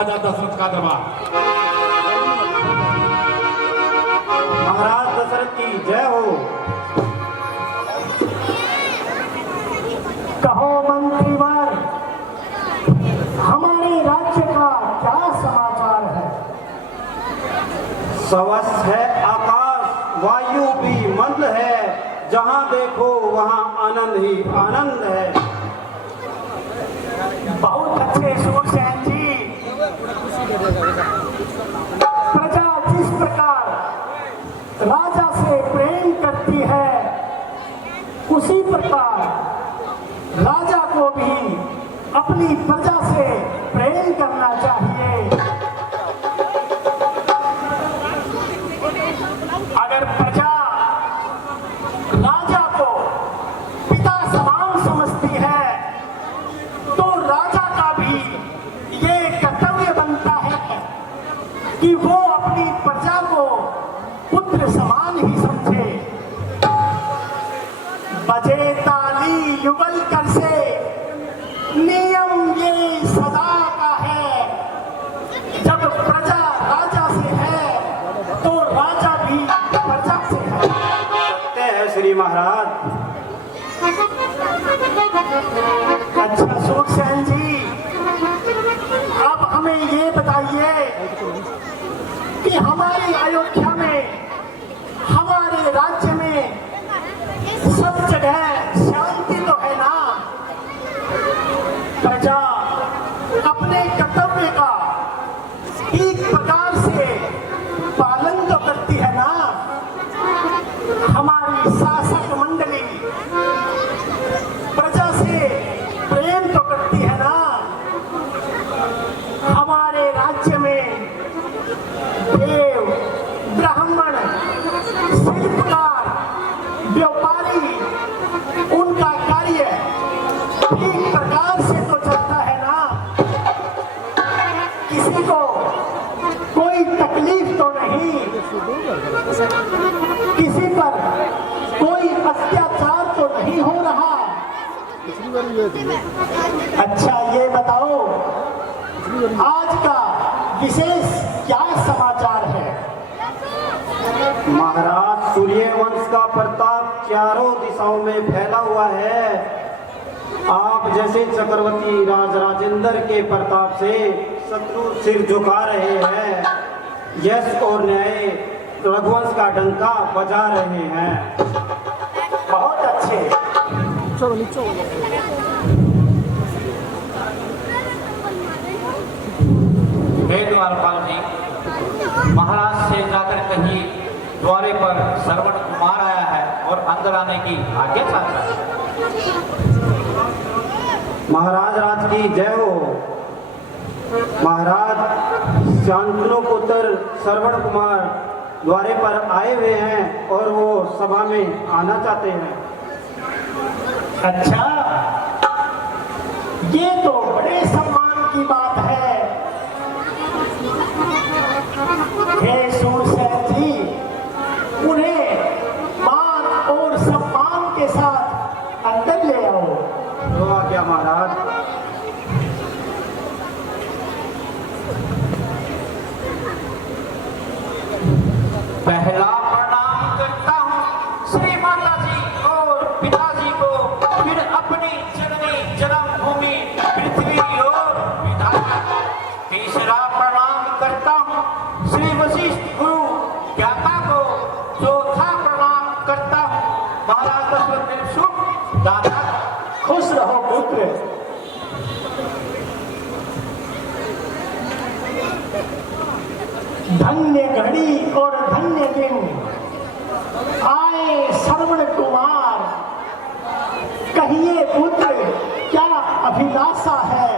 राजा दशरथ का दरबार। महाराज दशरथ की जय हो। कहो मंत्रीवर, हमारे राज्य का क्या समाचार है? स्वस्थ है आकाश, वायु भी मंद है, जहां देखो वहां आनंद ही आनंद है। बहुत अच्छे सूरसेन जी। प्रजा जिस प्रकार राजा से प्रेम करती है, उसी प्रकार राजा को भी अपनी प्रजा से प्रेम करना चाहिए। अगर प्रजा राजा को पिता समान समझती है, तो राजा का भी ये कर्तव्य बनता है कि वो अपनी प्रजा को पुत्र समान ही समझे। बजे ताली युगल कर से, नियम ये सदा का है। जब प्रजा राजा से है, तो राजा भी प्रजा से है। सत्य है श्री महाराज। अच्छा सूरसेन जी, अब हमें ये बताइए कि हमारी अयोध्या में, हमारे राज्य में सब जगह शांति तो है ना? प्रजा अपने कर्तव्य का ठीक प्रकार से पालन तो करती है ना? हमारी शासक मंडली प्रजा से प्रेम तो करती है ना? हमारे राज्य में देव, ब्राह्मण, शिल्पकार, व्यापारी, उनका कार्य ठीक प्रकार से तो चलता है ना? किसी को कोई तकलीफ तो नहीं, किसी पर कोई अत्याचार तो नहीं हो रहा। अच्छा ये बताओ, आज का विशेष क्या समाचार है? महाराज सूर्यवंश का प्रताप चारों दिशाओं में फैला हुआ है। आप जैसे चक्रवर्ती राज राजेंद्र के प्रताप से शत्रु सिर झुका रहे हैं, यश और न्याय रघुवंश का डंका बजा रहे हैं। बहुत अच्छे। वेदवारपाल जी, महाराज से जाकर कहिए द्वारे पर श्रवण कुमार आया है और अंदर आने की आज्ञा चाहता है। महाराज राज की जय हो। महाराज शांतनु पुत्र श्रवण कुमार द्वारे पर आए हुए हैं और वो सभा में आना चाहते हैं। अच्छा, ये तो बड़े सम्मान की बात है। हे सूरसेन जी, उन्हें मान और सम्मान के साथ अंदर ले आओ। तो आ गया महाराज। पहला प्रणाम करता हूँ श्री माता जी और पिताजी को, फिर अपनी जननी जन्मभूमि पृथ्वी और विधाता। तीसरा प्रणाम करता हूँ श्री वशिष्ठ गुरु ज्ञाता को। चौथा प्रणाम करता हूँ महाराज दशरथ शुभ दाता। खुश रहो पुत्र। धन्य घड़ी और धन्य दिन, आए श्रवण कुमार। कहिए पुत्र, क्या अभिलाषा है?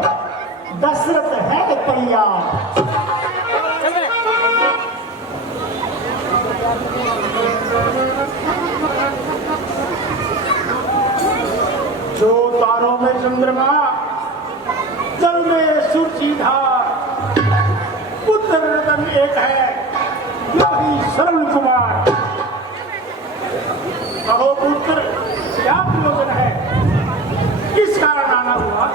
दशरथ है तैयार। जो तारों में चंद्रमा, जल में सूर्यधार, पुत्र रतन एक है, यही श्रवण कुमार। कहो पुत्र, क्या प्रयोजन है? किस कारण आना हुआ?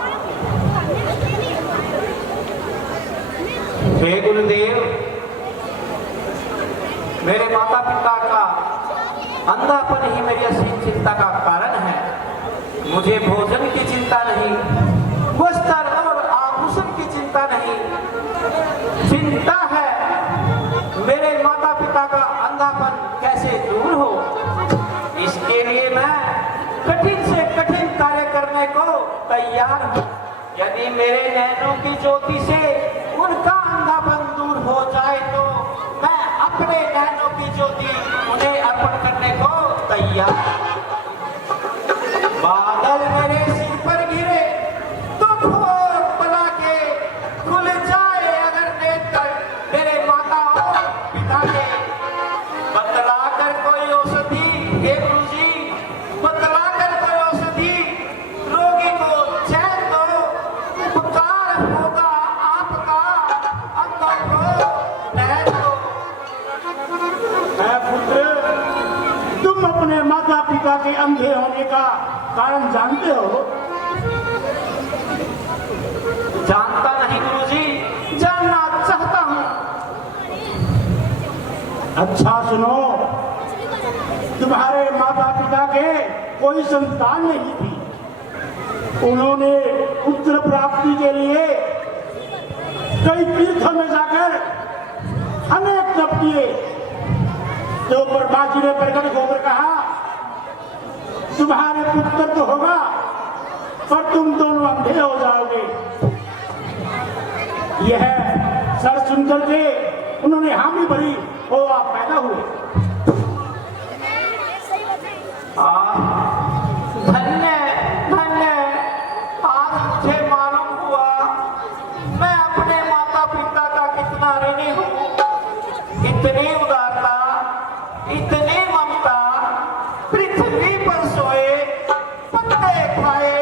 हे गुरुदेव, मेरे माता पिता का अंधापन ही मेरी असली चिंता का कारण है। मुझे भोजन की चिंता नहीं, वस्त्र और आभूषण की चिंता नहीं, चिंता है मेरे माता पिता का अंधापन कैसे दूर हो। इसके लिए मैं कठिन से कठिन कार्य करने को तैयार हूँ। यदि मेरे नैनों की ज्योति से उनका अंधापन दूर हो जाए तो मैं अपने नैनों की ज्योति उन्हें अर्पण करने को तैयार हूँ। बादल मेरे सिर पर गिरे तो घोर बला के खुल जाए अगर नेत्र मेरे माता और पिता के। बतला कर कोई औषधि, हे गुरु जी, बतला कर कोई औषधि रोगी को चैन दो। उपकार होगा आपका, अंदर को नहर दो। है पुत्र, तुम अपने माता पिता के अंधे होने का कारण जानते हो? जानता नहीं गुरुजी, जानना चाहता हूँ। अच्छा सुनो, तुम्हारे माता पिता के कोई संतान नहीं थी। उन्होंने पुत्र प्राप्ति के लिए कई तीर्थों में जाकर अनेक तप किए। तो ब्रह्मा जी ने प्रकट होकर कहा, तुम्हारे पुत्र तो होगा पर तुम दोनों अंधे हो जाओगे। यह सर सुनकर के उन्होंने हामी भरी और आप पैदा हुए। धन्य धन्य, आज मुझे मालूम हुआ मैं अपने माता पिता का कितना ऋणी हूँ। इतनी उदारता, इतनी ममता, पृथ्वी पर सोए, पत्ते खाए,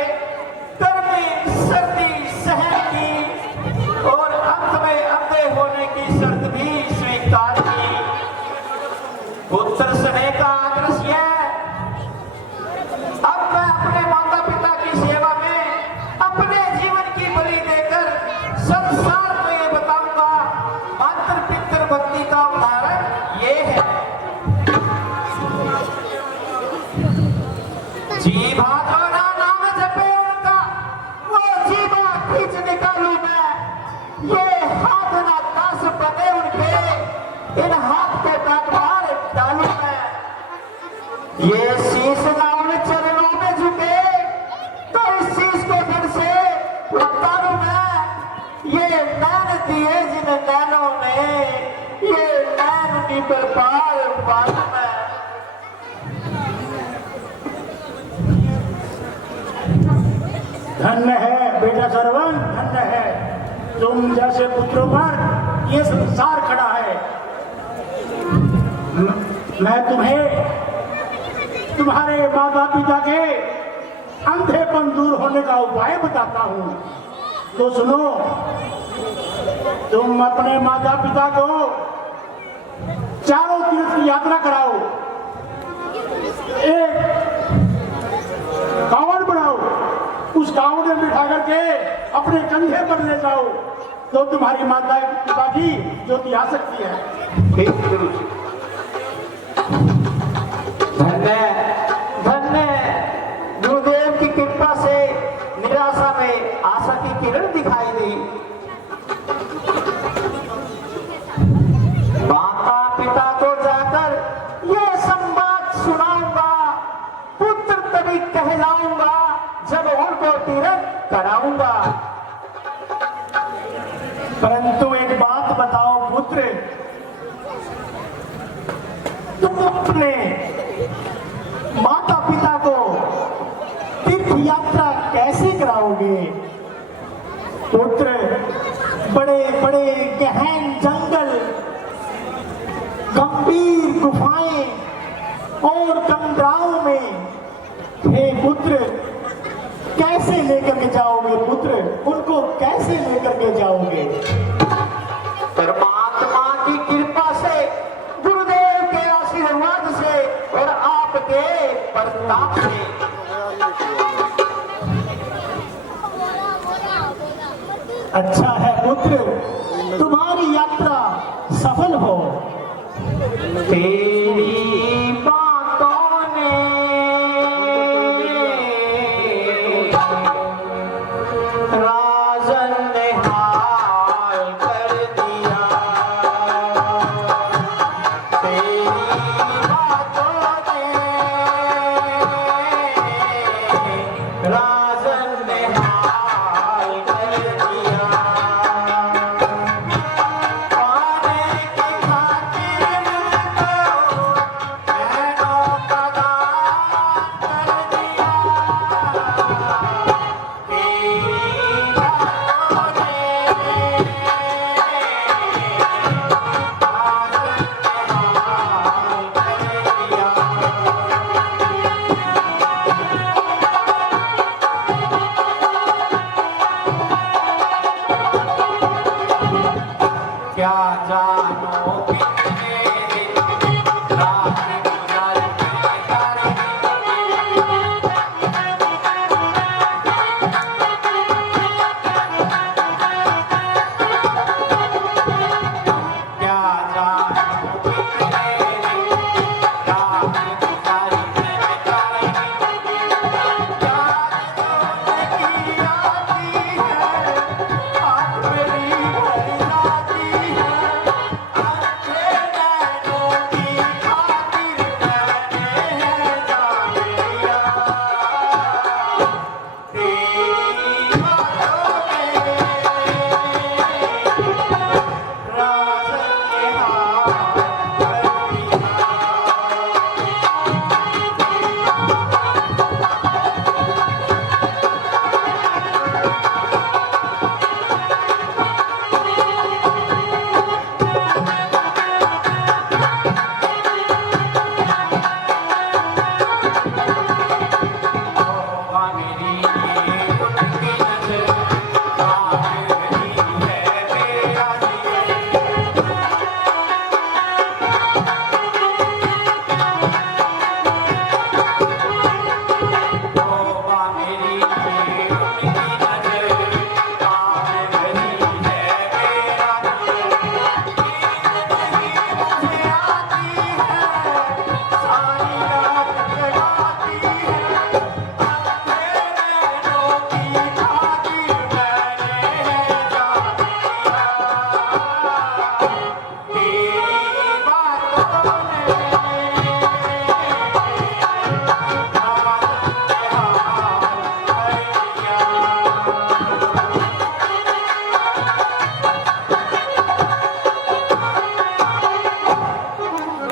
गर्मी सर्दी सहन की और अंत में अंधे होने की शर्त भी स्वीकार की। पुत्र स्नेह का आदर्श है। अब मैं अपने माता पिता की सेवा में अपने जीवन की बलि देकर संसार को ये बताऊंगा। मातृ पितृ भक्ति का उदाहरण ये है। जीवा जो ना नाम जपे उनका, वो जीवा खींच निकालू मैं। ये हाथ ना दास बने उनके, इन हाथ के काट मार डालू मैं। ये शीश ना उन चरणों में झुके, तो इस शीश को फिर से उतारू मैं। ये नैन दिए जिन नैनों ने, ये नैन की पर पार बारू मैं। धन्य है बेटा सरवन, धन्य है। तुम जैसे पुत्रों पर ये संसार खड़ा है। मैं तुम्हें तुम्हारे माता पिता के अंधेपन दूर होने का उपाय बताता हूँ। तो सुनो, तुम अपने माता पिता को चारों तीर्थ की यात्रा कराओ। एक कांवड़ बनाओ, उस कांवड़ में बिठा करके अपने कंधे पर ले जाओ, तो तुम्हारी माता पिता की ज्योति आ सकती है। ठीक गुरु जी। धन्य धन्य, गुरुदेव की कृपा से निराशा में आशा की किरण दिखाई दी। माता पिता को जाकर ये संवाद सुनाऊंगा। पुत्र तभी कहलाऊंगा जब उनको तीरथ कराऊंगा। परंतु एक बात बताओ पुत्र, तुम अपने माता पिता को तीर्थ यात्रा कैसे कराओगे? पुत्र, बड़े बड़े गहन जंगल, गंभीर गुफाएं और कंदराओं में हे पुत्र कैसे लेकर के जाओगे? पुत्र, उनको कैसे लेकर के जाओगे? परमात्मा की कृपा से, गुरुदेव के आशीर्वाद से और आपके प्रताप से। अच्छा है पुत्र, तुम्हारी सफल हो। तेरी बातों ने राजन ने हाल कर दिया। तेरी बातों ने राजन ने हाल कर दिया। पाने की खातिर क्या जानो कितने दिन रात गुजर क्या जानो कितने दिन रात गुजर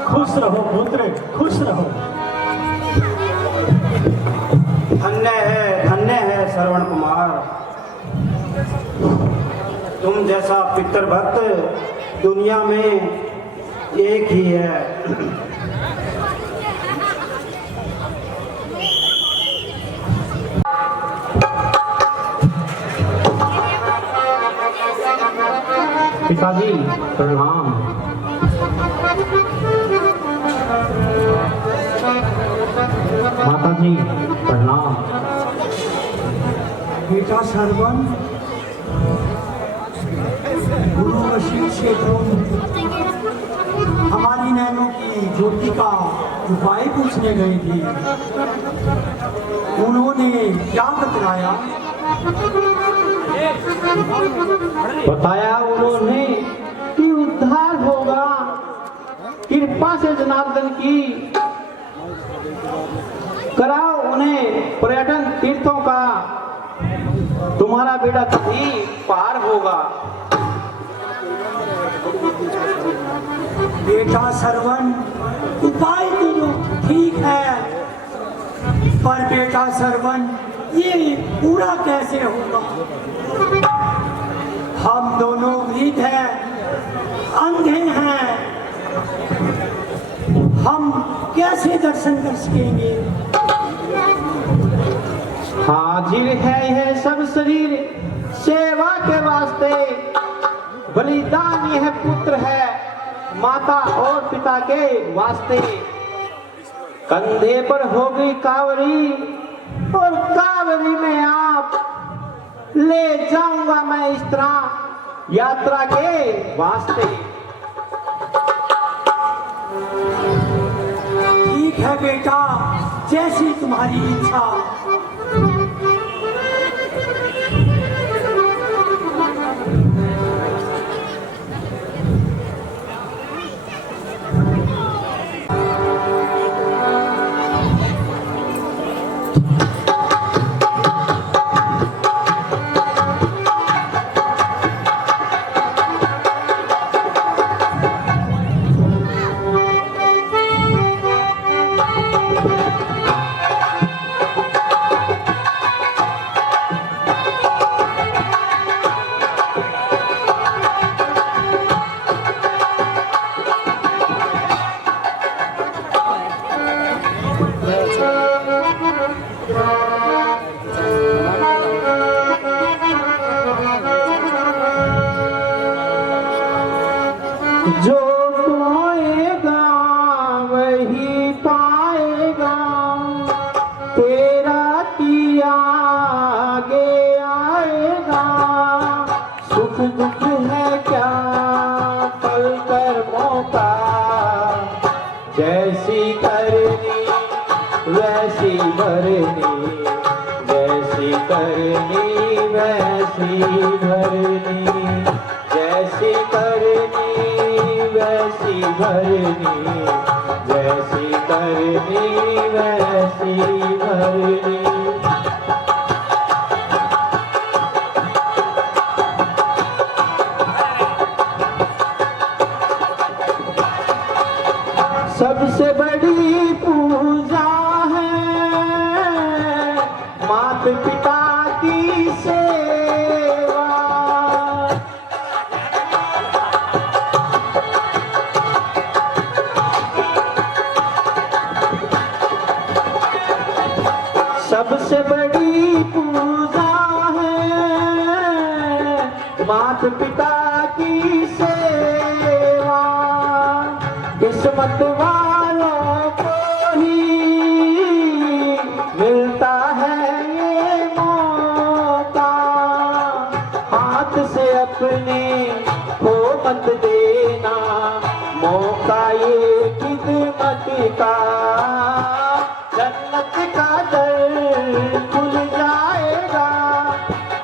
खुश रहो पुत्र, खुश रहो। धन्य है श्रवण कुमार। तुम जैसा पितृभक्त दुनिया में एक ही है। पिताजी प्रणाम। माताजी प्रणाम। बेटा श्रवण, गुरु आशीष से हमारी नैनों की ज्योति का उपाय पूछने गई थी। उन्होंने क्या बतलाया? बताया उन्होंने कि उद्धार होगा कृपा से जनार्दन की। कराओ उन्हें पर्यटन तीर्थों का, तुम्हारा बेटा तभी पार होगा। बेटा श्रवण, उपाय तो ठीक है, पर बेटा श्रवण ये पूरा कैसे होगा? हम दोनों वृद्ध हैं, अंधे हैं, हम कैसे दर्शन कर सकेंगे? हाजिर है यह सब शरीर सेवा के वास्ते, बलिदान यह पुत्र है माता और पिता के वास्ते। कंधे पर होगी कावरी और कावरी में आप, ले जाऊंगा मैं इस तरह यात्रा के वास्ते। है बेटा, जैसी तुम्हारी इच्छा। जो खोएगा वही पाएगा, तेरा किया आगे आएगा। सुख दुख है क्या पल कर्मों का, जैसी करनी वैसी भरनी, जैसी करनी वैसी भरनी, जैसी करनी वैसी भरनी, जैसी करनी वैसी भरनी। सबसे बड़ी पूजा है माता पिता की सेवा। सबसे बड़ी पूजा है माता पिता की सेवा। किस्मत वालों को ही मिलता है ये मौका, हाथ से अपने खो मत देना मौका ये खिदमत का। जन्नत का दर खुल जाएगा,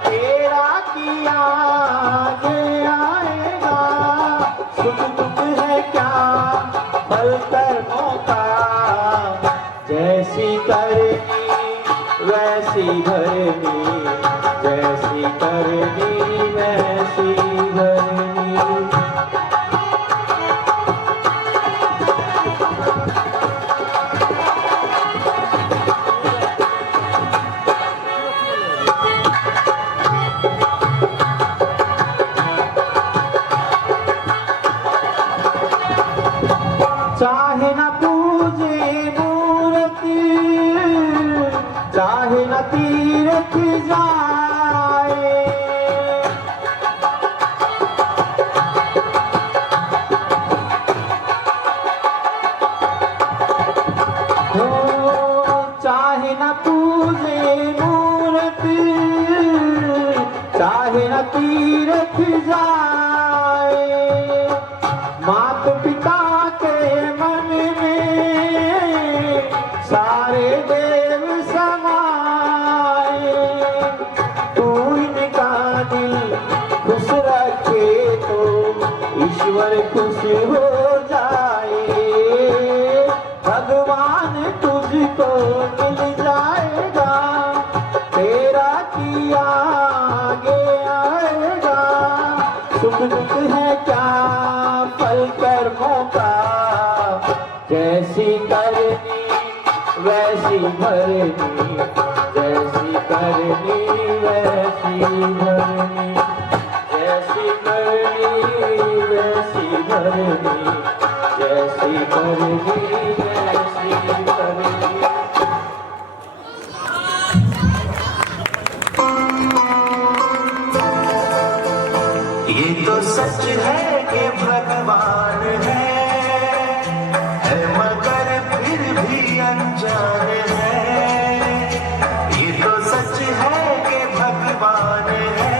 तेरा किया आगे आएगा। सुख दुख है क्या पल कर्मों का, जैसी करनी वैसी भरनी, जैसी करनी वैसी भरनी। चाहे न पूजे मूर्ति, चाहे न तीर्थ जाए, हो चाहे न पूजे मूर्ति, चाहे न तीर्थ जाए। माता पिता के मन में सारे देव समाए। तू इनका दिल खुश रखे तो ईश्वर खुश हो जाए। भगवान तुझको मिल जाएगा, तेरा किया आगे आएगा। सुख दुख है क्या पल कर्मों का, जैसी करनी वैसी भरनी, जैसी करनी वैसी भरनी, जैसी करनी वैसी भरनी, जैसी करनी वैसी भरनी। ये तो सच है कि भगवान है मगर फिर भी अनजान है। ये तो सच है कि भगवान है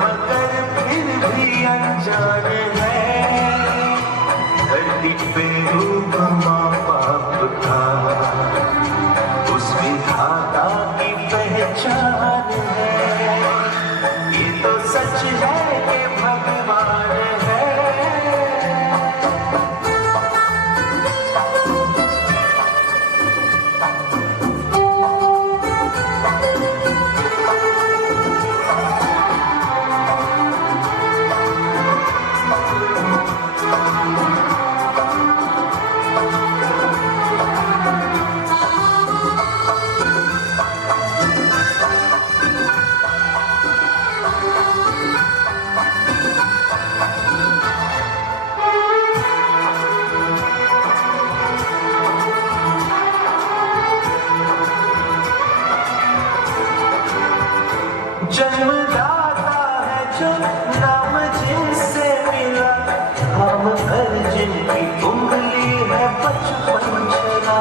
मगर फिर भी अनजान है। धरती पे रूप माँ बाप का, उस विधाता की पहचान है। ये तो सच है कि भगवान है। जन्मदाता है जो नाम जिनसे मिला, हम अर्जुन की उंगली है बचपन चला।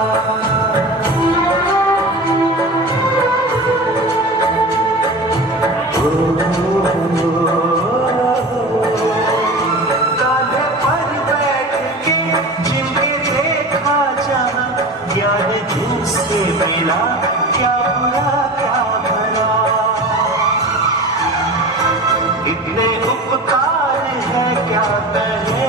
कांधे पर बैठ के जिनके देखा जहाँ, ज्ञान जिनसे मिला, क्या बुरा क्या भला। इतने उपकार है क्या कहे,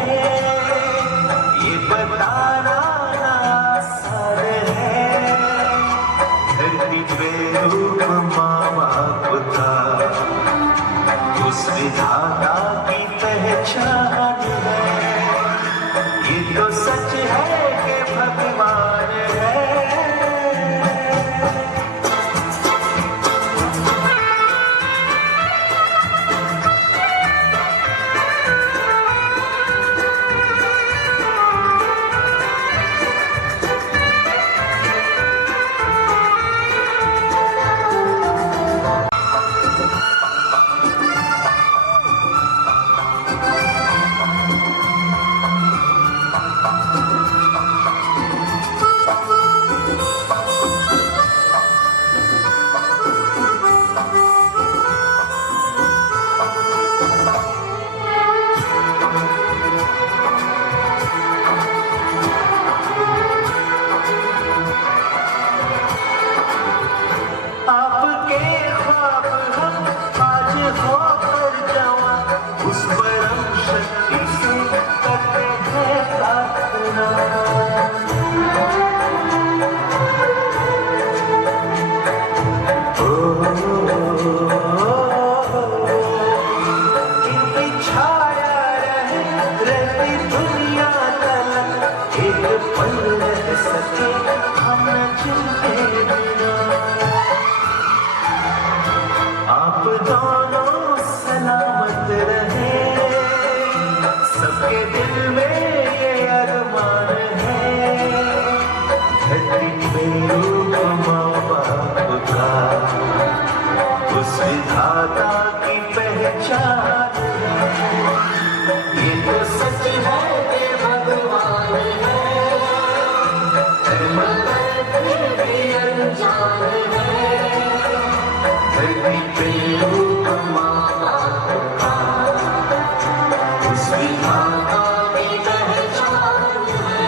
ये बताना ना आसान है। धरती पे रूप माँ बाप का, उस विधाता की पहचान है। ये तो सच है कि भगवान है। आपके ख्वाब हम आज होकर जवां, उस परम शक्ति से करते हैं प्रार्थना। इनकी छाया रहे रहती दुनिया तलक, एक पल रह सके हम न जिनके बिना। आप दोनों सलामत रहे, सबके दिल में ये अरमान है। धरती पे रूप माँ बाप का, उस विधाता की पहचान है। ये तो सच है कि भगवान है। धर्म भी अनजान है। धरती पे रूप माँ बाप का, उस विधाता की पहचान है।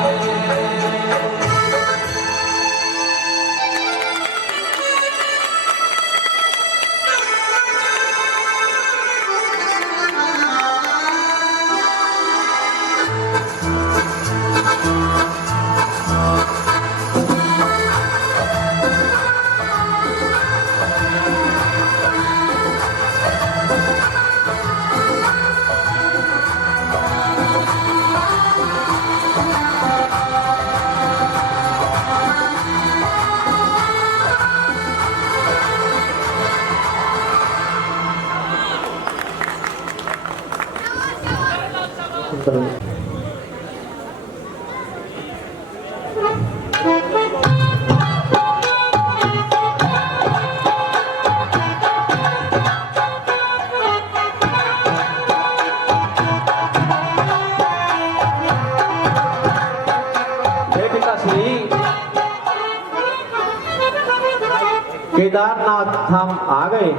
केदारनाथ धाम आ गए,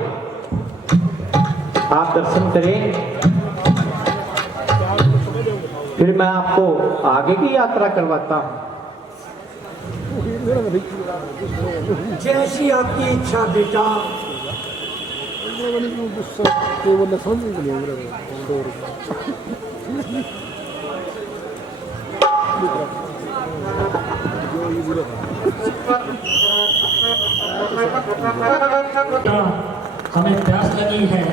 आप दर्शन करें। फिर मैं आपको आगे की यात्रा करवाता हूँ। जैसी आपकी इच्छा बेटा। हमें प्यास लगी है।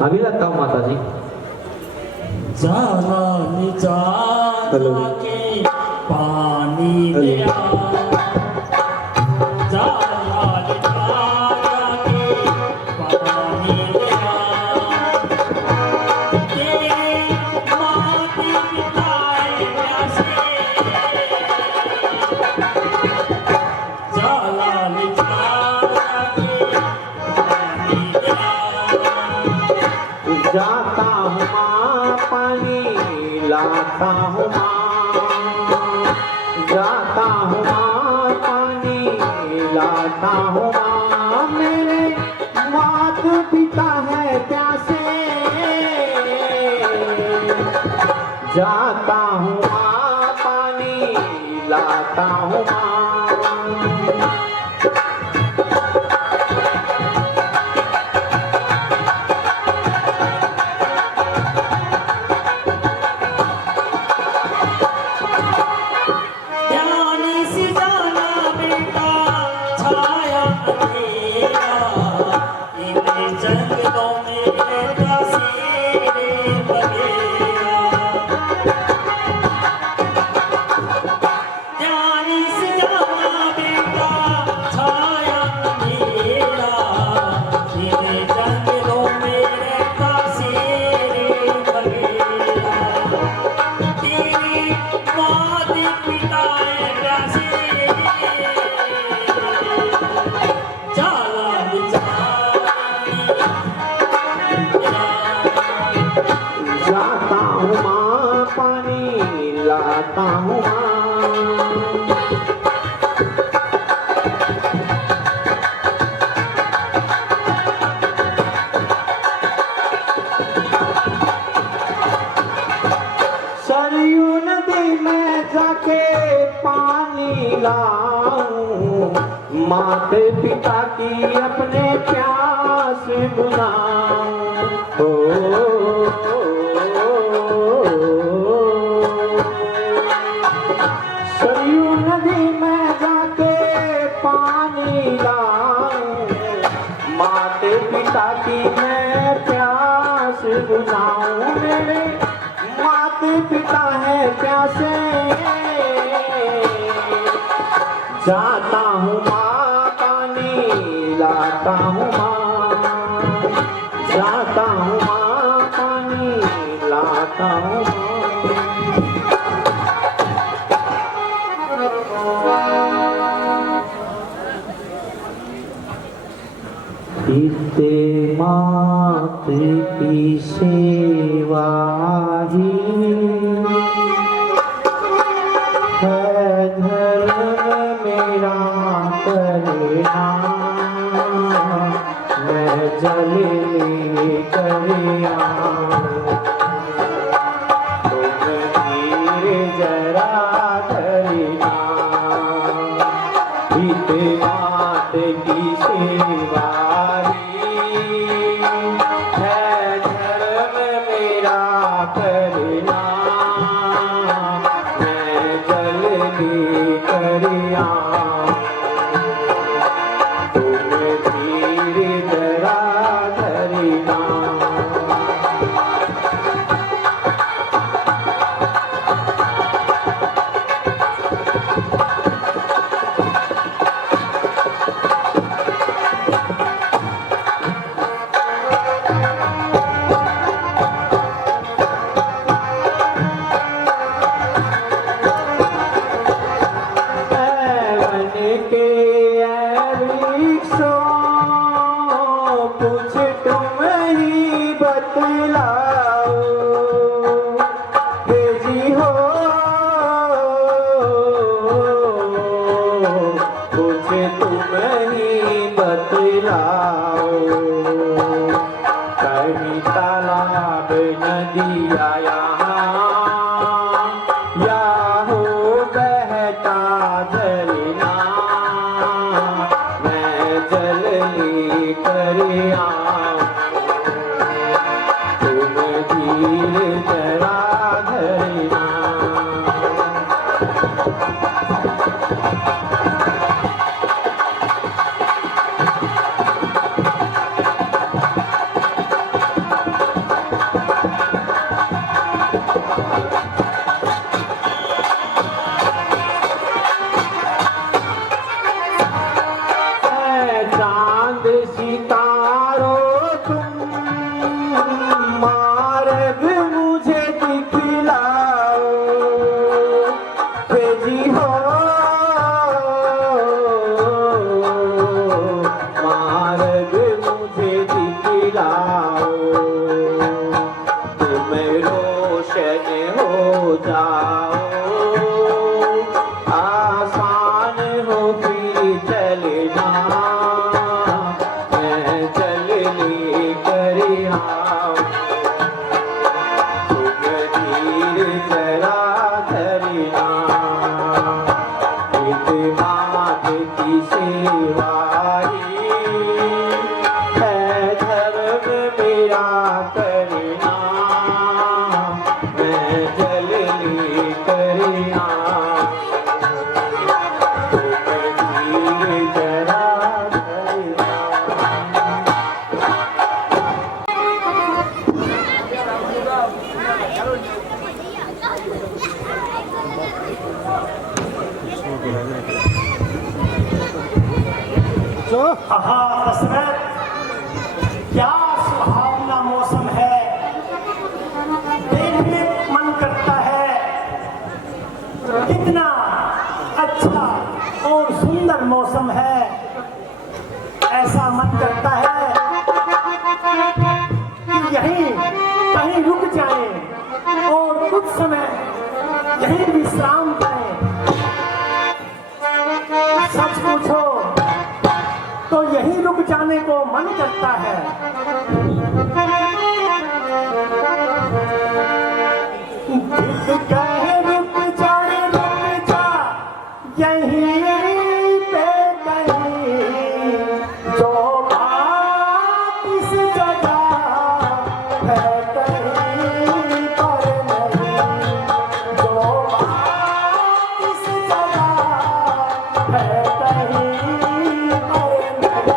अभी लगता हूँ माता जी। जाला नीचा के पानी ले आ, जाला नीचा के पानी ले आ, तेरे माटी पिताए प्यासे, जाला नीचा के पानी ले आ। जाता हूँ माँ पानी लाता हूँ माँ, जाता हूँ माँ पानी लाता हूँ माँ, मेरे माता पिता है प्यासे, जाता हूँ माँ पानी लाता हूँ माँ। लाता हूँ सरयू नदी में जाके पानी लाऊं, माते पिता की अपने प्यास बुलाऊं। सरयू नदी में जाके पानी लाऊं, माते पिता की मैं प्यास बुझाऊं। मेरे माते पिता है प्यासे, जाता हूँ माँ पानी लाता हूँ माँ, जाता हूँ माँ पानी लाता हूँ माँ। इते मात की सेवा ही है धर्म मेरा करना, मैं जले कर तुम धीरे जरा धरना। इते मात की सेवा करना, मैं जल्दी करिया तुम धीरे जरा धरना। कुछ तुम ही बतलाओ जी हो, कुछ तुम ही बतलाओ। कहीं ताला सैलाब नदिया यहाँ या हो बहता झरना मैं जल लेकर आऊं तुम धीर जरा धरना चांद सितारों तुम मार्ग मुझे दिखलाओ तेजी हो मार्ग मुझे दिखलाओ तुम रोशन हो जाओ आसान हो फिर चलना मैं चल लेकर आऊं तुम धीर जरा धरना इत्मीनान की सेवाई है धर्म मेरा करना मैं जल लेकर आऊं तुम धीर जरा धरना आहा दशरथ, क्या सुहावना मौसम है। देखने मन करता है कितना अच्छा और सुंदर मौसम है। ऐसा मन करता है कि यहीं कहीं रुक जाएं और कुछ समय यहीं विश्राम करें। सच पूछो तो यहीं रुक जाने को मन करता है। दिल कहे रुक जा यहीं पे कहीं जो बात इस जगह है कहीं पर नहीं, जो बात इस जगह है कहीं पर नहीं।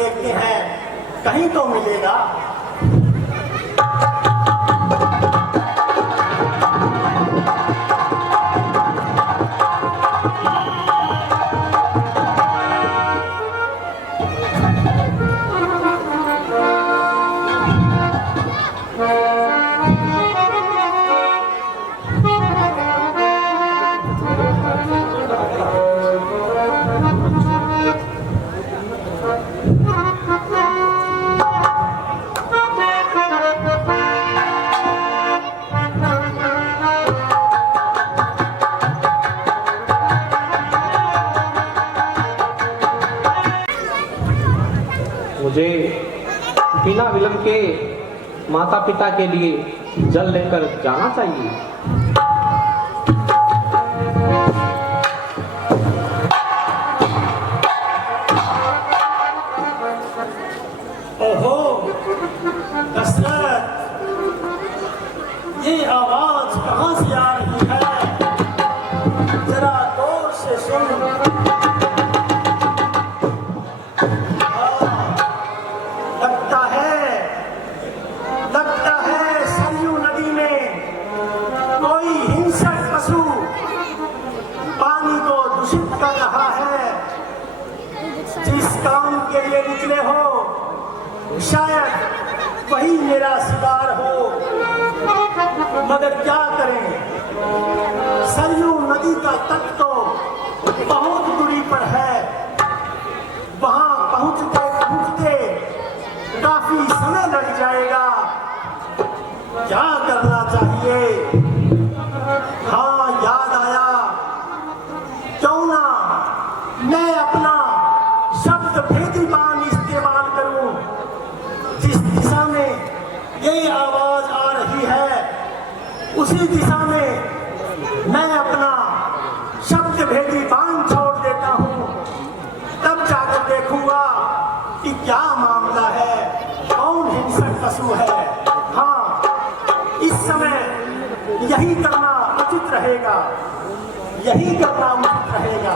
देखते हैं, कहीं तो मिलेगा। मुझे बिना विलंब के माता पिता के लिए जल लेकर जाना चाहिए। ओहो दशरथ, ये आवाज कहां से आ रही है? जरा गौर से सुन। लगता है सरयू नदी में कोई हिंसक पशु पानी को दूषित कर रहा है। जिस काम के लिए निकले हो शायद वही मेरा शिकार हो, मगर क्या करें, सरयू नदी का तट तो बहुत दूरी पर है। वहां पहुंचते पहुंचते काफी समय लग जाएगा। क्या करना चाहिए? हाँ, याद आया, क्यों ना मैं अपना शब्द भेदी बाण इस्तेमाल करूं। जिस दिशा में ये आवाज आ रही है उसी दिशा में मैं अपना शब्द भेदी बाण छोड़ देता हूं। तब जाकर देखूंगा कि क्या मामला है, कौन हिंसक पशु है। हाँ, इस समय यही करना उचित रहेगा, यही करना उचित रहेगा।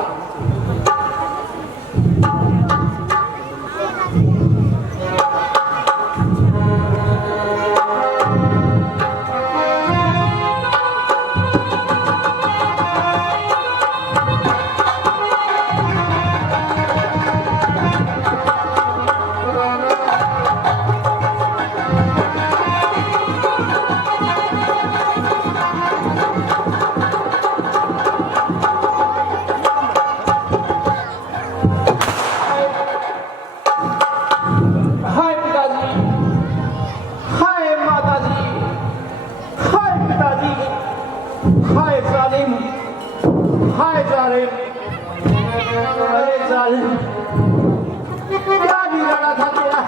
क्या बिगाड़ा था तेरा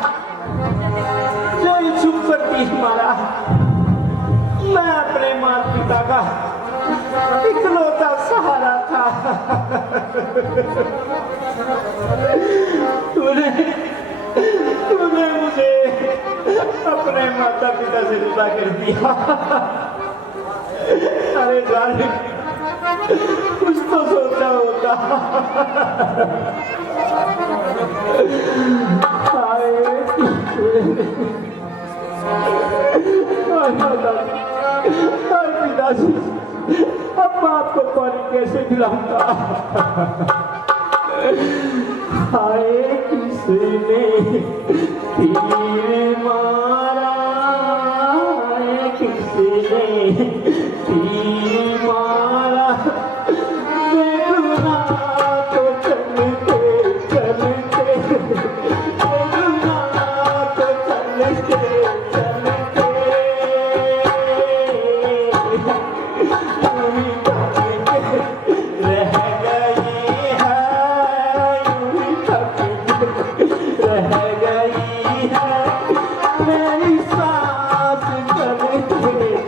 जो ये चुप कर तीर मारा? मैं अपने माता पिता का इकलौता सहारा था। तूने मुझे अपने माता पिता से जुदा कर दिया। अरे जालिम, कुछ तो सोचा होता। पिताजी, अब बाप को पानी कैसे पिलाऊंगा? हाय, किसने तीर मारा? हाय, किसने तीर मारा? देखना तो चलते चलते, देखना तो चलते चलते, यूं ही थक रह गई है, यूं ही थक रह गई है मेरी सांस चलते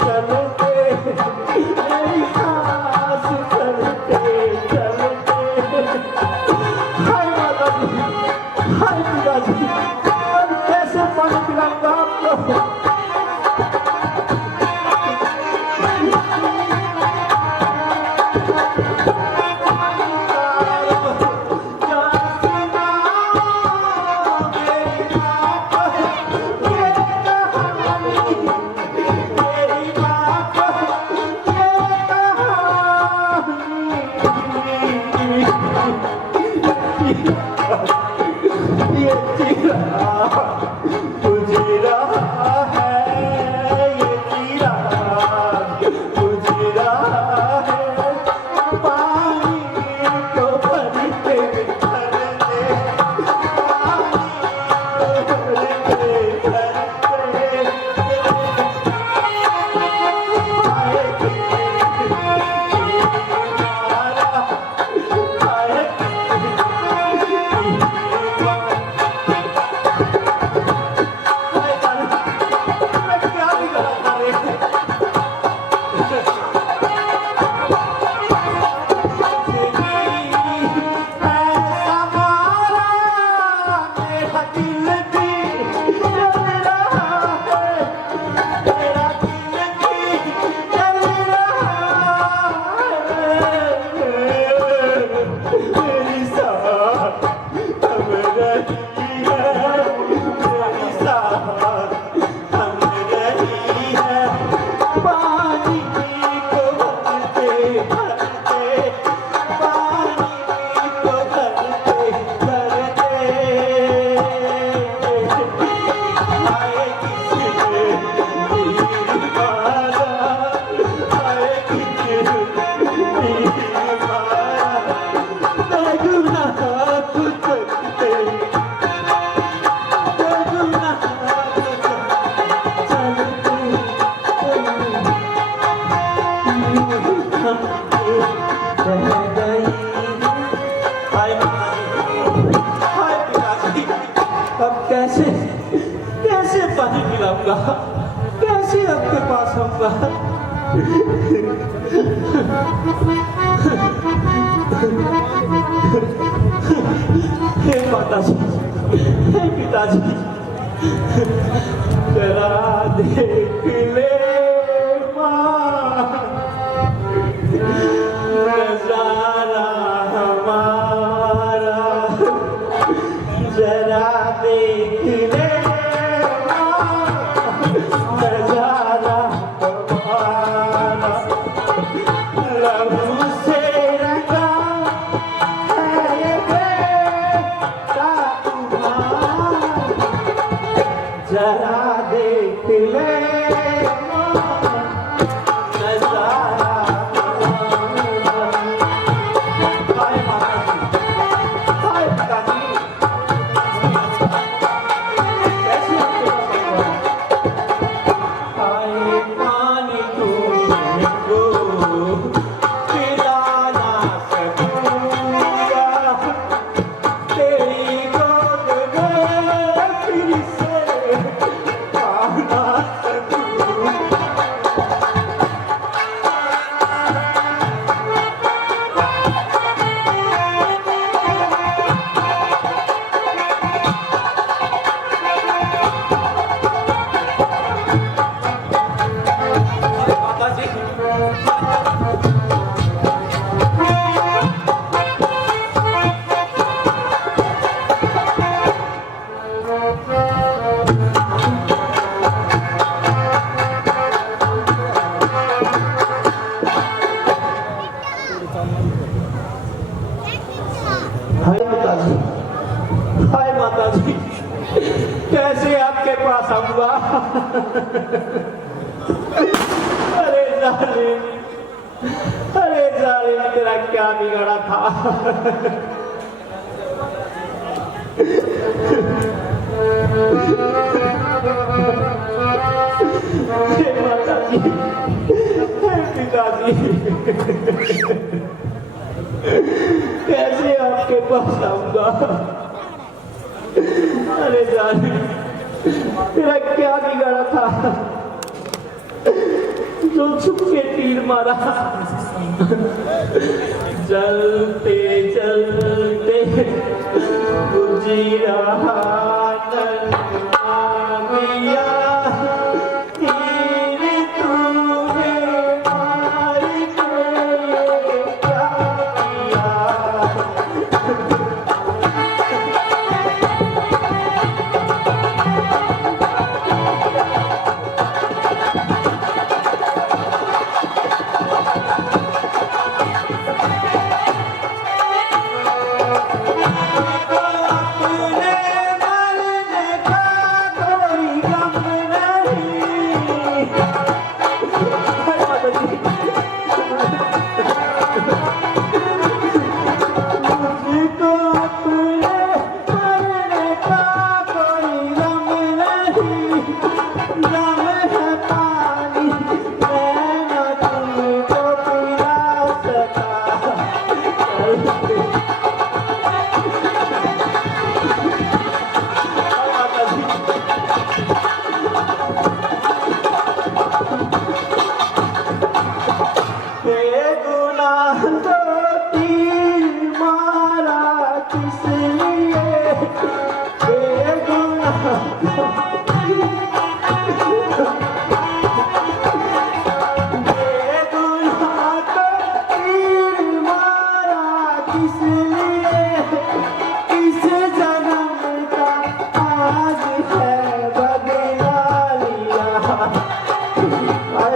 चलते, मेरी सांस चलते चलते। हाय माता जी, हाय पिताजी, अब कैसे पानी पिलाऊंगा आपको? बुझ रहा है ये चिराग, बुझ रहा है पानी को भरते भरते, पानी को भरते भरते आए अब कैसे कैसे पानी पिलाऊंगा, कैसे आपके पास आऊंगा? हे माता जी, हे पिताजी, जरा देख ले माँ, नजारा हमारा, जरा देख ले नजारा हमारा, लहू से रंगा है ये बेटा तुम्हारा, जरा देख ले नजारा हमारा। हाय माता जी, हाय पिताजी, पानी तुमको पिला ना सकूंगा, तेरी गोद में फिर से आ ना सकूंगा। माता जी, हाय माता जी, हाय माता जी, कैसे आपके पास आऊंगा? अरे जालिम, अरे जालिम, तेरा क्या बिगड़ा था? हे माता जी, हे पिताजी, कैसे आपके पास आऊंगा? अरे जालिम, तेरा क्या बिगड़ा था जो छुप के तीर मारा? चलते चलते बुझ रहा दिया, तीर तूने मार के क्या किया? अपने मन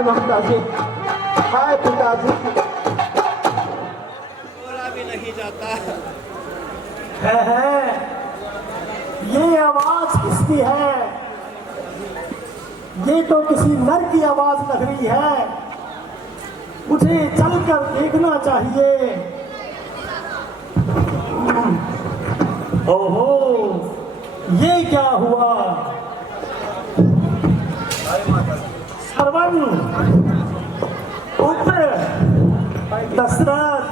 ममता जी, हाय पिताजी। बोला भी नहीं जाता। है ये आवाज किसकी है? ये तो किसी नर की आवाज लग रही है। मुझे चलकर देखना चाहिए। ओहो, ये क्या हुआ? श्रवण, पुत्र दशरथ,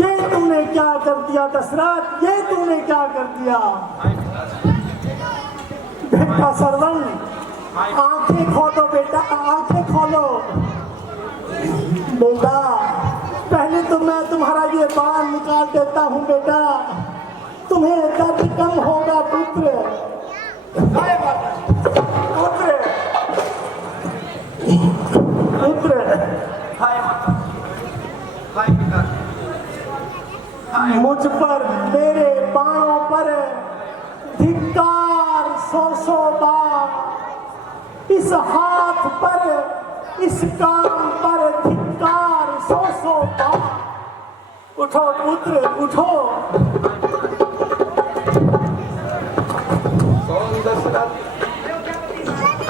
ये तूने क्या कर दिया? दशरथ, ये तूने क्या कर दिया? बेटा श्रवण, आंखें खोलो बेटा, आंखें खोलो बेटा। पहले तो मैं तुम्हारा ये बाल निकाल देता हूँ बेटा, तुम्हें दर्द कम होगा पुत्र। पुत्र, पुत्र, मुझ पर, मेरे बाणों पर धिक्कार 100 बार, इस हाथ पर, इस कान पर धिक्कार 100 बार। उठो पुत्र, उठो।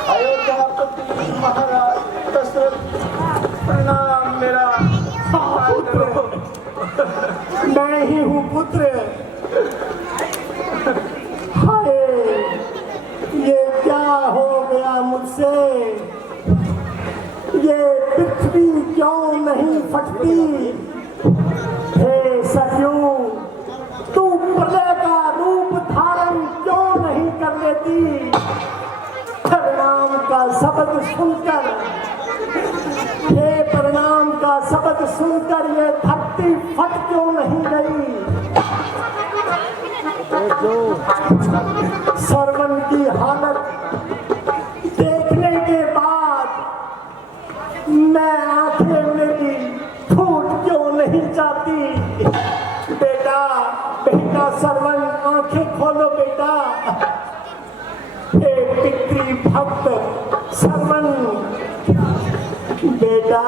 अयोध्यापति महाराज दशरथ, प्रणाम। मेरा पुत्र, मैं ही हूँ पुत्र। हाय, ये क्या हो गया मुझसे? ये पृथ्वी क्यों नहीं फटती? हे सरयू, तू प्रलय का रूप धारण क्यों नहीं कर लेती? प्रणाम का शब्द सुनकर, ये प्रणाम का शब्द सुनकर ये धरती फट क्यों नहीं गई? श्रवण की हालत देखने के बाद मैं, आंखें मेरी फूट क्यों नहीं जाती? बेटा, बेटा श्रवण, आंखें खोलो बेटा। हे पितृ भक्त श्रवण, बेटा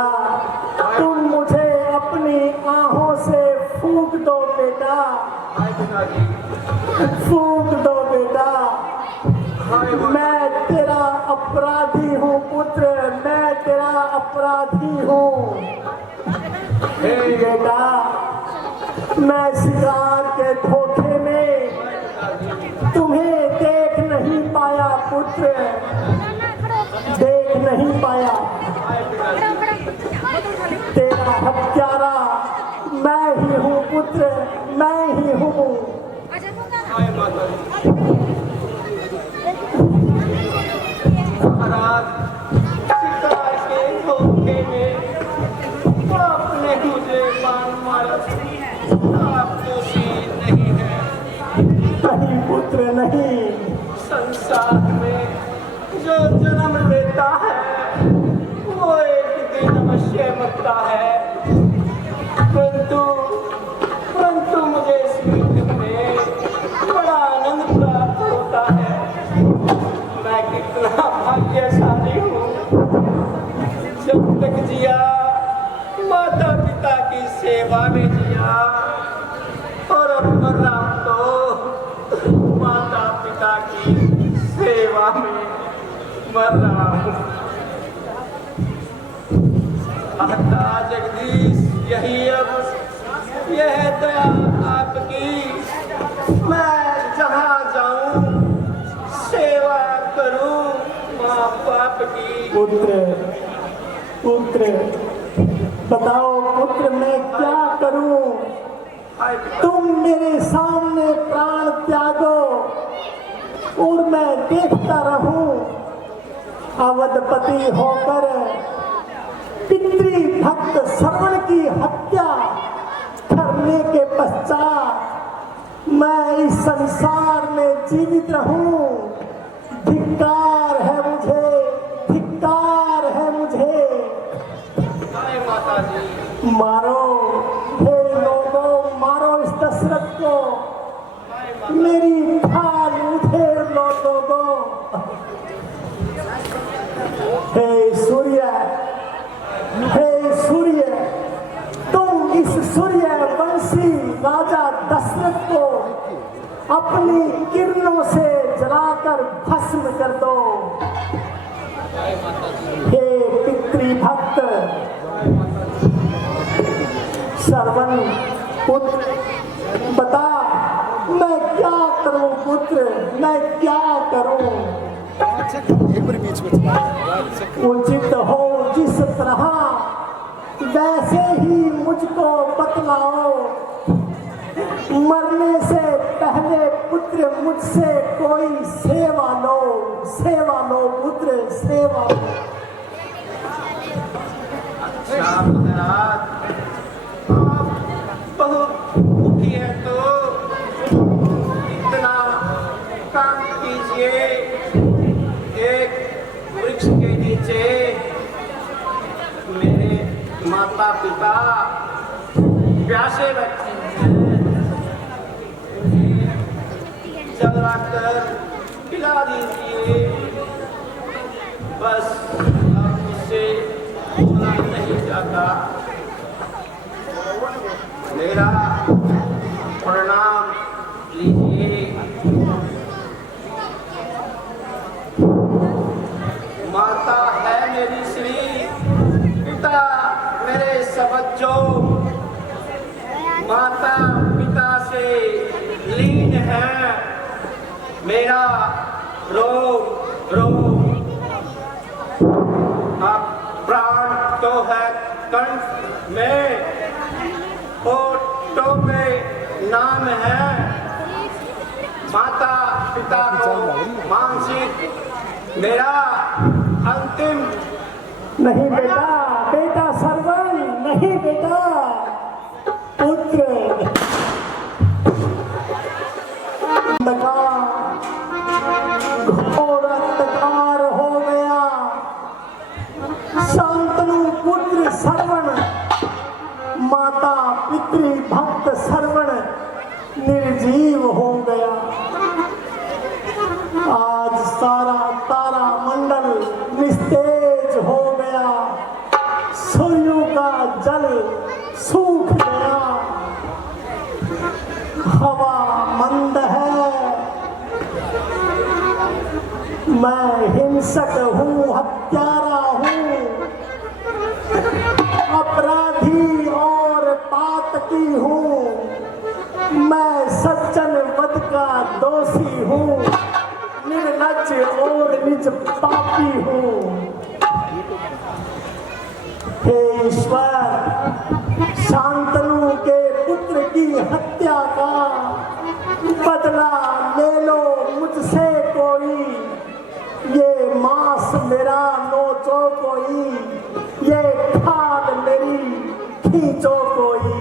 तुम मुझे अपनी आहों से फूंक दो बेटा, फूंक दो बेटा। मैं तेरा अपराधी हूँ पुत्र, मैं तेरा अपराधी हूँ बेटा। मैं शिकार के धोखे में तुम्हें देख नहीं पाया पुत्र, देख नहीं पाया। तेरा हत्यारा मैं ही हूँ पुत्र, मैं ही हूँ। महाराज, शिकार के धोखे में आपने मुझे मारा। आप दोषी नहीं है। नहीं पुत्र नहीं। संसार में जो जन्म लेता है वो एक दिन अवश्य मरता है, परंतु मुझे इस मृत्यु में बड़ा आनंद प्राप्त होता है। मैं कितना भाग्यशाली हूँ। जब तक जिया माता पिता की सेवा में जिया, और अब मर रहा हूँ तो माता पिता की सेवा में मर रहा हूँ। माता जगदीश, यही अब यह दया आपकी। मैं जहाँ जाऊँ सेवा करूँ माँ बाप की। पुत्र, पुत्र बताओ पुत्र, मैं क्या करूं? तुम मेरे सामने प्राण त्यागो और मैं देखता रहूं। अवधपति होकर पितृ भक्त श्रवण की हत्या करने के पश्चात मैं इस संसार में जीवित रहूं। हे सूर्य, तुम इस सूर्यवंशी राजा दशरथ को अपनी किरणों से जलाकर भस्म कर दो। हे पितृभक्त श्रवण पुत्र, बता मैं क्या करूं पुत्र, मैं क्या करूं? उचित हो जिस तरह वैसे ही मुझको बतलाओ। मरने से पहले पुत्र मुझसे कोई सेवा लो पुत्र, सेवा लो। अच्छा महाराज, आप बहुत दुखी है तो इतना काम कीजिए, एक वृक्ष के नीचे मेरे माता पिता प्यासे बैठे हैं, जलाकर पिला दीजिए। बस अब मुझसे बोला नहीं जाता। मेरा प्रणाम लीजिए। माता है मेरी श्री, पिता मेरे सबज्जो, माता पिता से लीन है मेरा रोग रोग। अब प्राण तो है कंठ में, होठों में नाम है, माता पिता को मानसिक मेरा अंतिम। नहीं बेटा, बेटा श्रवण, नहीं बेटा पुत्र। घोर अंधकार हो गया। शांतनु पुत्र श्रवण, माता पितृ भक्त श्रवण निर्जीव हो गया। आज सारा तारा मंडल निस्तेज हो गया। सूर्य का जल सूख गया। हवा मंद है। मैं हिंसक हूँ, हत्यारा हूँ, अपराधी और पातकी हूँ। मैं सज्जन वध का दोषी हूँ, निर्लज्ज और निज पापी हूँ। हे ईश्वर, शांतनु के पुत्र की हत्या का बदला ले लो मुझसे कोई। ये मांस मेरा नोचो कोई, ये खाल मेरी खींचो कोई।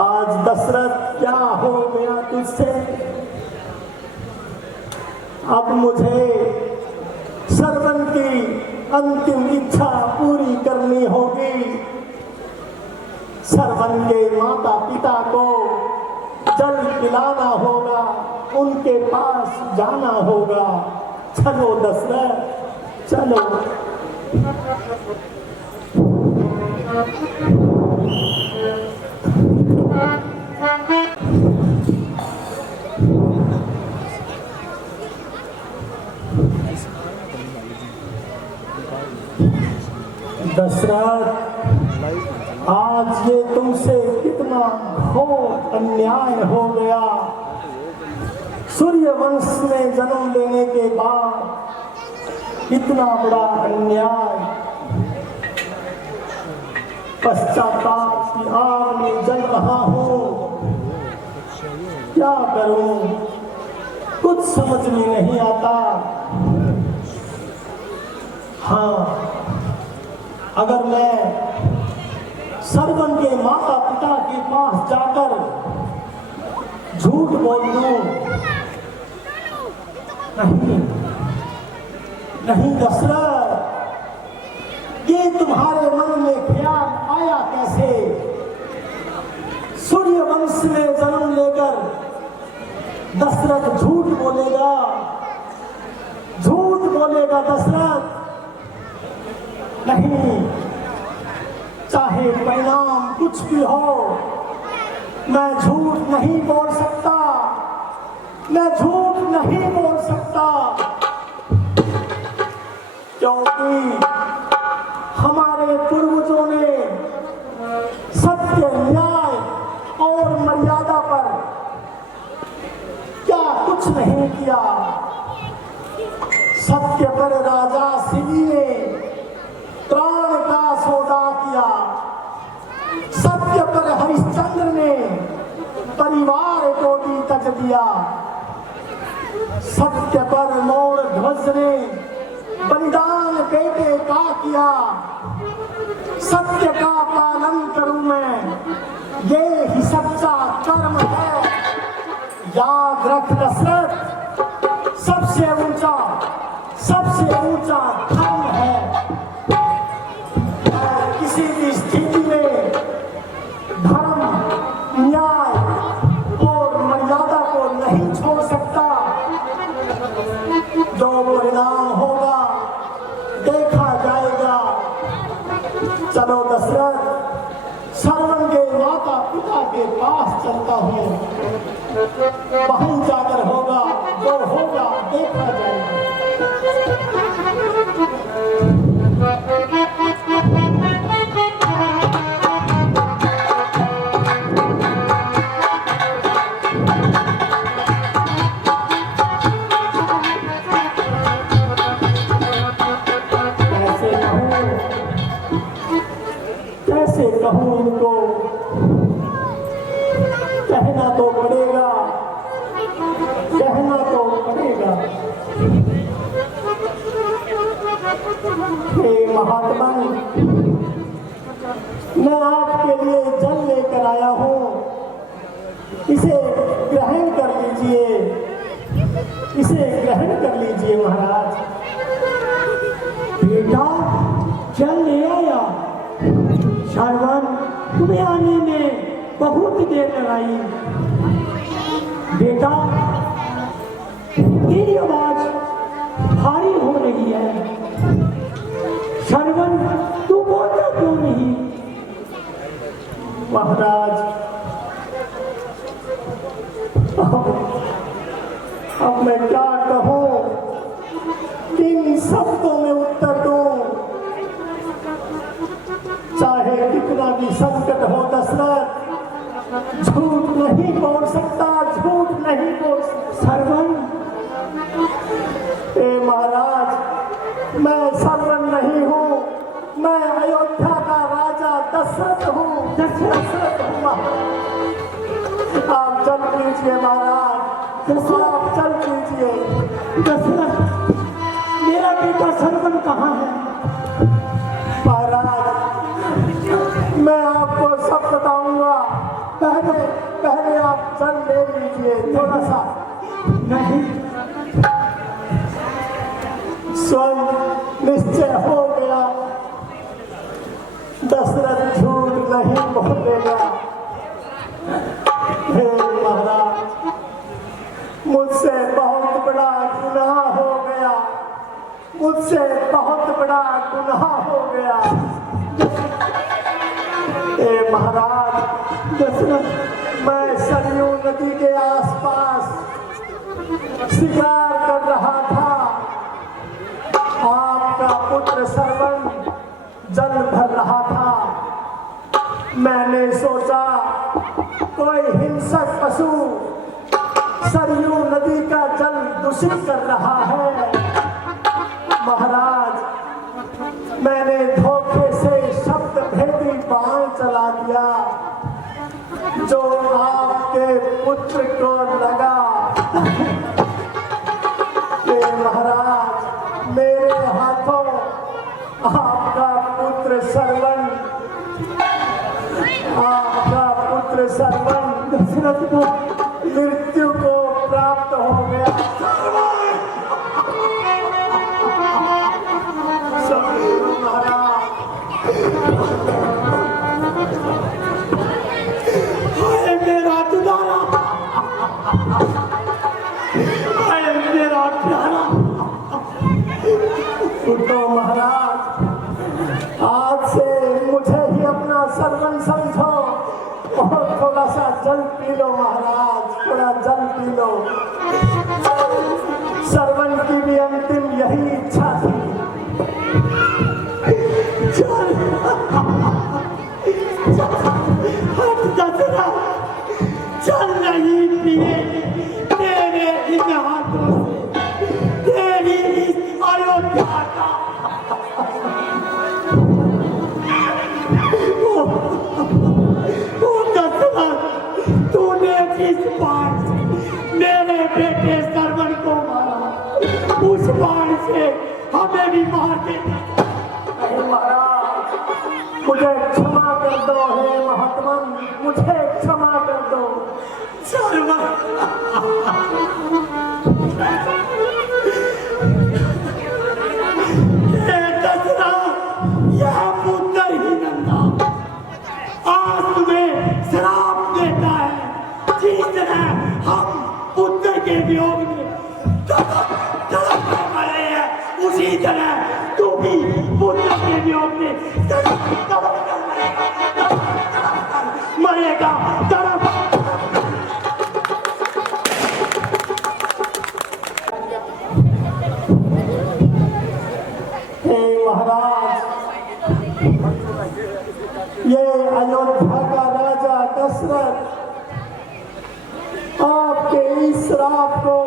आज दशरथ क्या हो गया तुझसे? अब मुझे श्रवण की अंतिम इच्छा पूरी करनी होगी। श्रवण के माता पिता को जल पिलाना होगा, उनके पास जाना होगा। चलो दशरथ, चलो। दशरथ, आज ये तुमसे कितना घोर अन्याय हो गया। सूर्य वंश में जन्म लेने के बाद इतना बड़ा अन्याय। पश्चाताप की आग में जल रहा हूँ। क्या करूं, कुछ समझ में नहीं आता। हाँ, अगर मैं श्रवण के माता पिता के पास जाकर झूठ बोल दूं, नहीं दशरथ, ये तुम्हारे मन में ख्याल आया कैसे? सूर्य वंश में जन्म लेकर दशरथ झूठ बोलेगा, झूठ बोलेगा दशरथ। नहीं, चाहे परिणाम कुछ भी हो, मैं झूठ नहीं बोल सकता, मैं झूठ नहीं बोल सकता, क्योंकि हमारे पूर्वजों ने सत्य, न्याय और मर्यादा पर क्या कुछ नहीं किया। सत्य पर राजा शिवी ने प्राण का सौदा किया, सत्य पर हरिश्चंद्र ने परिवार को भी तज दिया, सत्य पर मोर ध्वज ने बलिदान बेटे का किया। सत्य का पालन करूं मैं, ये ही सच्चा कर्म है। याद रख दशरथ, सबसे ऊंचा धर्म है। मैं किसी भी स्थिति में धर्म, न्याय और मर्यादा को नहीं छोड़ सकता। जो परिणाम होगा देखा जाएगा। चलो दशरथ, श्रवण के माता पिता के पास चलता हूँ, वहीं जाकर होगा जो होगा देखा जाएगा। कैसे कहूँ इनको, कहना तो पड़ेगा, कहना तो पड़ेगा। हे महात्मा, मैं आपके लिए जल लेकर आया हूँ, इसे ग्रहण कर लीजिए, इसे ग्रहण कर लीजिए महाराज। बेटा जल ले आया। श्रवण, तुम्हें आने में बहुत देर लगाई। बेटा तेरी आवाज भारी हो रही है। श्रवण, तू बोलता क्यों नहीं? महाराज, अब मैं क्या कहूँ, किन शब्दों में उत्तर दूं? चाहे कितना भी संकट हो दशरथ, झूठ नहीं बोल सकता, झूठ नहीं बोल सकता। श्रवण, महाराज, मैं श्रवण नहीं हूँ, मैं अयोध्या का राजा दशरथ हूँ। दशरथ हूँ महाराज। आप चल लीजिए महाराज, आप चल लीजिए। दशरथ, मेरा बेटा श्रवण कहाँ है? महाराज, मैं आपको सब बताऊंगा, पहले आप चल ले लीजिए थोड़ा सा। नहीं, स्वयं निश्चय हो गया, दशरथ झूठ नहीं बोलेगा। हे महाराज, मुझसे बहुत बड़ा गुनाह हो गया, मुझसे बहुत बड़ा गुनाह हो गया। हे महाराज दशरथ, मैं सरयू नदी के आसपास शिकार कर रहा था, आपका पुत्र श्रवण जल भर रहा था। मैंने सोचा कोई हिंसक पशु सरयू नदी का जल दूषित कर रहा है। महाराज, मैंने धोखे से शब्द भेदी बाण चला दिया, जो आपके पुत्र को लगा। महाराज, मेरे हाथों आपका पुत्र श्रवण, आपका पुत्र श्रवण दशरथ को मृत्यु को प्राप्त हो गया। मेरा दुलारा, जल पी लो महाराज, थोड़ा जल पी लो। श्रवण की भी अंतिम यही इच्छा थी। चल हट दसरा, चल नहीं पिए तेरे इन हाथों से तेरी इस अयोध्या का। ओ दसरा, तूने जिस बाण से मेरे बेटे श्रवण को मारा, उस बाण से हमें भी मार देना। अरे महाराज, मुझे क्षमा कर दो, हे महात्मा, मुझे क्षमा कर दो। श्रवण, हे दसरा, यह पुत्र ही नंदा आज तुम्हें श्राप देता है। जिस तरह हम पुत्र के वियोग में तड़प मरे हैं, उसी तरह तू भी पुत्र के वियोग में तड़प मरेगा, तड़प। हे महाराज, ये अयोध्या का राजा दशरथ आपके इस श्राप को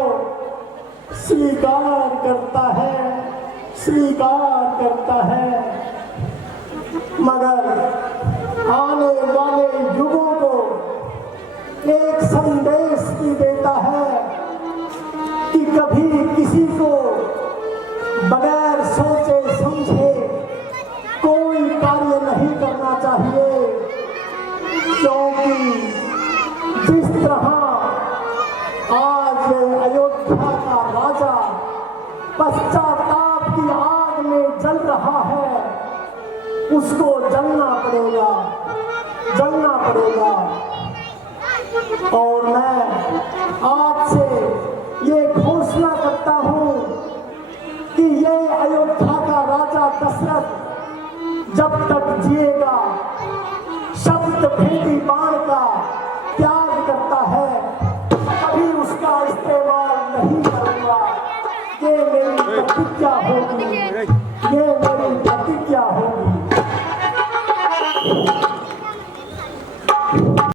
स्वीकार करता है, स्वीकार करता है, मगर आने वाले युगों को एक संदेश भी देता है कि कभी किसी को बगैर सोचे समझे कोई कार्य नहीं करना चाहिए, क्योंकि जिस तरह आज ये अयोध्या का राजा पश्चाताप की आग में जल रहा है, उसको जलना पड़ेगा, जलना पड़ेगा। और मैं आपसे ये घोषणा करता हूँ कि ये अयोध्या का राजा दशरथ जब तक जिएगा शब्द भेदी बाण का त्याग करता है, कभी उसका इस्तेमाल नहीं करूंगा। ये मेरी प्रतिज्ञा होगी, ये